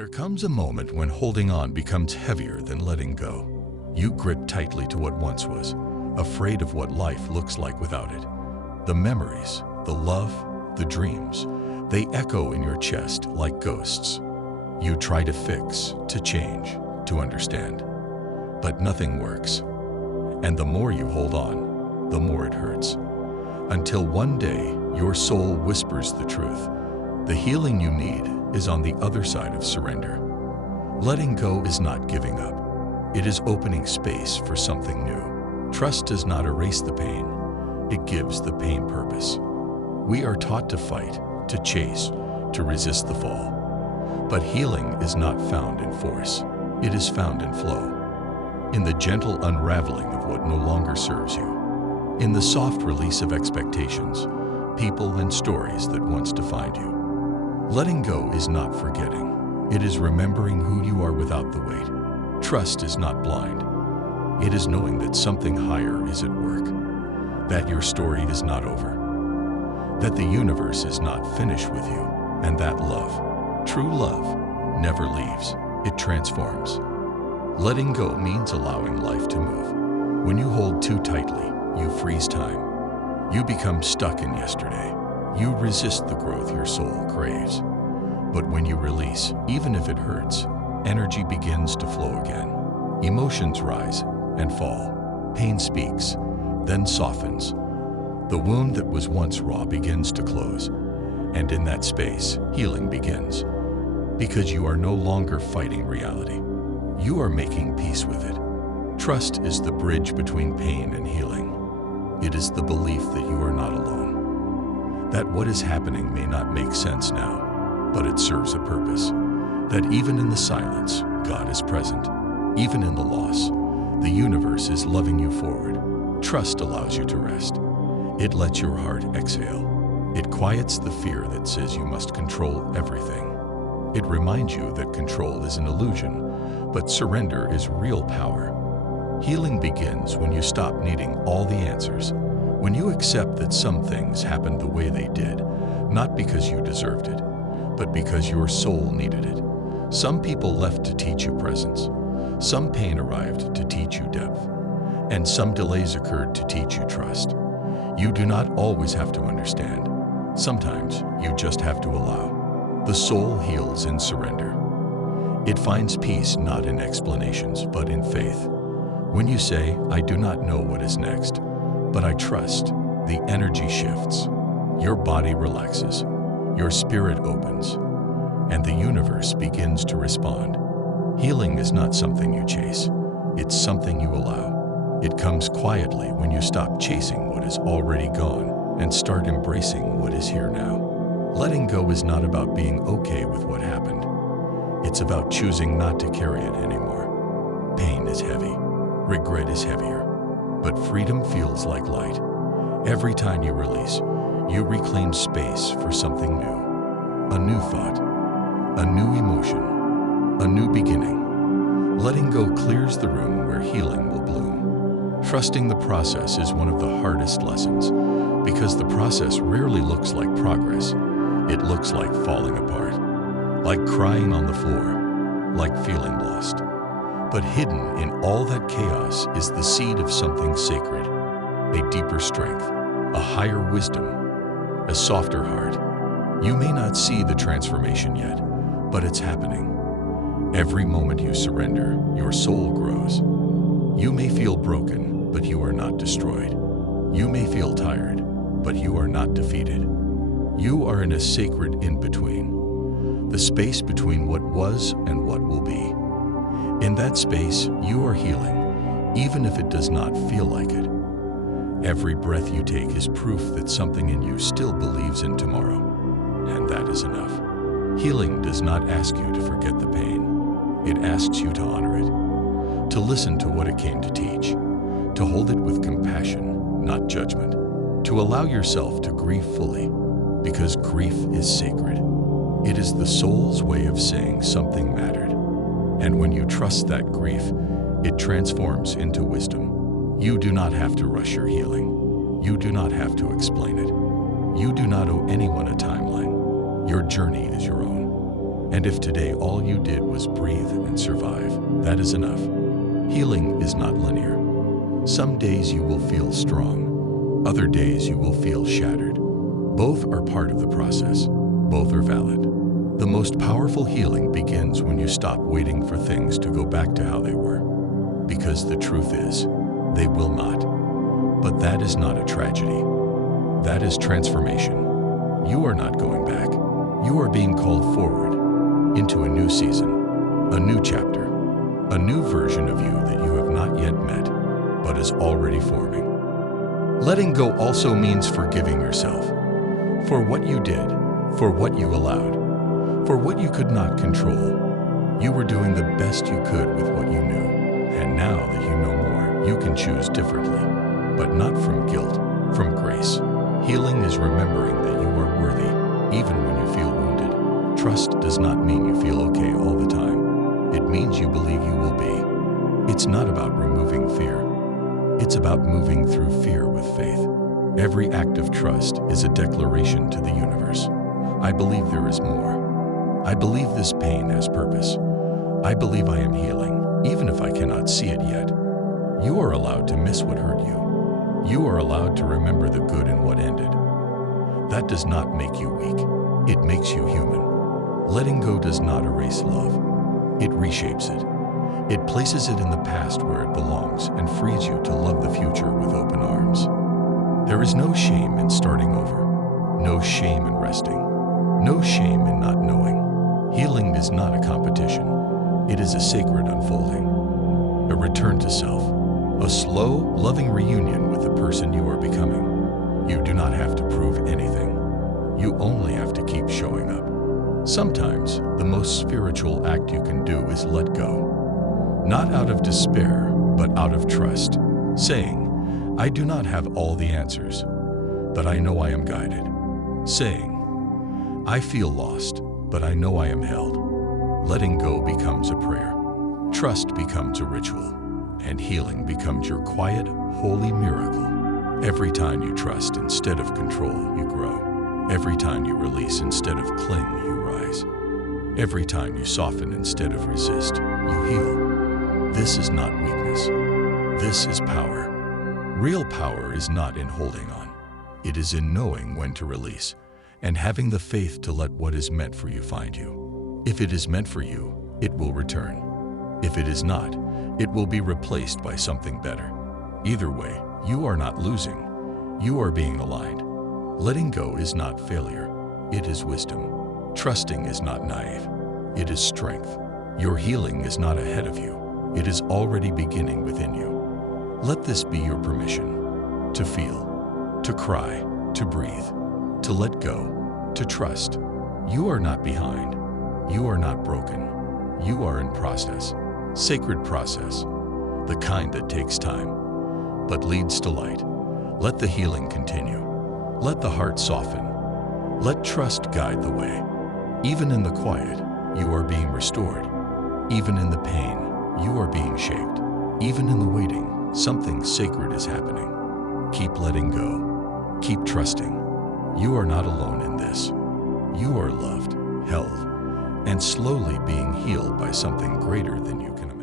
There comes a moment when holding on becomes heavier than letting go. You grip tightly to what once was, afraid of what life looks like without it. The memories, the love, the dreams, they echo in your chest like ghosts. You try to fix, to change, to understand. But nothing works. And the more you hold on, the more it hurts. Until one day, your soul whispers the truth. The healing you need is on the other side of surrender. Letting go is not giving up. It is opening space for something new. Trust does not erase the pain. It gives the pain purpose. We are taught to fight, to chase, to resist the fall. But healing is not found in force. It is found in flow. In the gentle unraveling of what no longer serves you. In the soft release of expectations, people and stories that once defined you. Letting go is not forgetting. It is remembering who you are without the weight. Trust is not blind. It is knowing that something higher is at work. That your story is not over. That the universe is not finished with you. And that love, true love, never leaves. It transforms. Letting go means allowing life to move. When you hold too tightly, you freeze time. You become stuck in yesterday. You resist the growth your soul craves. But when you release, even if it hurts, energy begins to flow again. Emotions rise and fall. Pain speaks, then softens. The wound that was once raw begins to close. And in that space, healing begins. Because you are no longer fighting reality. You are making peace with it. Trust is the bridge between pain and healing. It is the belief that you are not alone. That what is happening may not make sense now, but it serves a purpose. That even in the silence, God is present. Even in the loss, the universe is loving you forward. Trust allows you to rest. It lets your heart exhale. It quiets the fear that says you must control everything. It reminds you that control is an illusion, but surrender is real power. Healing begins when you stop needing all the answers. When you accept that some things happened the way they did, not because you deserved it, but because your soul needed it. Some people left to teach you presence. Some pain arrived to teach you depth. And some delays occurred to teach you trust. You do not always have to understand. Sometimes you just have to allow. The soul heals in surrender. It finds peace not in explanations, but in faith. When you say, "I do not know what is next, but I trust," the energy shifts. Your body relaxes, your spirit opens, and the universe begins to respond. Healing is not something you chase, it's something you allow. It comes quietly when you stop chasing what is already gone and start embracing what is here now. Letting go is not about being okay with what happened. It's about choosing not to carry it anymore. Pain is heavy, regret is heavier. But freedom feels like light. Every time you release, you reclaim space for something new. A new thought, a new emotion, a new beginning. Letting go clears the room where healing will bloom. Trusting the process is one of the hardest lessons, because the process rarely looks like progress. It looks like falling apart, like crying on the floor, like feeling lost. But hidden in all that chaos is the seed of something sacred, a deeper strength, a higher wisdom, a softer heart. You may not see the transformation yet, but it's happening. Every moment you surrender, your soul grows. You may feel broken, but you are not destroyed. You may feel tired, but you are not defeated. You are in a sacred in-between, the space between what was and what will be. In that space, you are healing, even if it does not feel like it. Every breath you take is proof that something in you still believes in tomorrow, and that is enough. Healing does not ask you to forget the pain. It asks you to honor it, to listen to what it came to teach, to hold it with compassion, not judgment, to allow yourself to grieve fully, because grief is sacred. It is the soul's way of saying something mattered. And when you trust that grief, it transforms into wisdom. You do not have to rush your healing. You do not have to explain it. You do not owe anyone a timeline. Your journey is your own. And if today all you did was breathe and survive, that is enough. Healing is not linear. Some days you will feel strong. Other days you will feel shattered. Both are part of the process. Both are valid. The most powerful healing begins when you stop waiting for things to go back to how they were. Because the truth is, they will not. But that is not a tragedy. That is transformation. You are not going back. You are being called forward into a new season, a new chapter, a new version of you that you have not yet met, but is already forming. Letting go also means forgiving yourself for what you did, for what you allowed, for what you could not control. You were doing the best you could with what you knew, and now that you know more, you can choose differently, but not from guilt, from grace. Healing is remembering that you are worthy, even when you feel wounded. Trust does not mean you feel okay all the time. It means you believe you will be. It's not about removing fear. It's about moving through fear with faith. Every act of trust is a declaration to the universe. I believe there is more. I believe this pain has purpose. I believe I am healing, even if I cannot see it yet. You are allowed to miss what hurt you. You are allowed to remember the good in what ended. That does not make you weak. It makes you human. Letting go does not erase love. It reshapes it. It places it in the past where it belongs and frees you to love the future with open arms. There is no shame in starting over. No shame in resting. No shame in not knowing. Healing is not a competition. It is a sacred unfolding. A return to self. A slow, loving reunion with the person you are becoming. You do not have to prove anything. You only have to keep showing up. Sometimes, the most spiritual act you can do is let go. Not out of despair, but out of trust. Saying, I do not have all the answers, but I know I am guided. Saying, I feel lost, but I know I am held. Letting go becomes a prayer. Trust becomes a ritual. And healing becomes your quiet, holy miracle. Every time you trust instead of control, you grow. Every time you release instead of cling, you rise. Every time you soften instead of resist, you heal. This is not weakness. This is power. Real power is not in holding on. It is in knowing when to release and having the faith to let what is meant for you find you. If it is meant for you, it will return. If it is not, it will be replaced by something better. Either way, you are not losing. You are being aligned. Letting go is not failure. It is wisdom. Trusting is not naive. It is strength. Your healing is not ahead of you. It is already beginning within you. Let this be your permission to feel, to cry, to breathe, to let go, to trust. You are not behind. You are not broken. You are in process. Sacred process, the kind that takes time, but leads to light. Let the healing continue. Let the heart soften. Let trust guide the way. Even in the quiet, you are being restored. Even in the pain, you are being shaped. Even in the waiting, something sacred is happening. Keep letting go. Keep trusting. You are not alone in this. You are loved, held, and slowly being healed by something greater than you can imagine.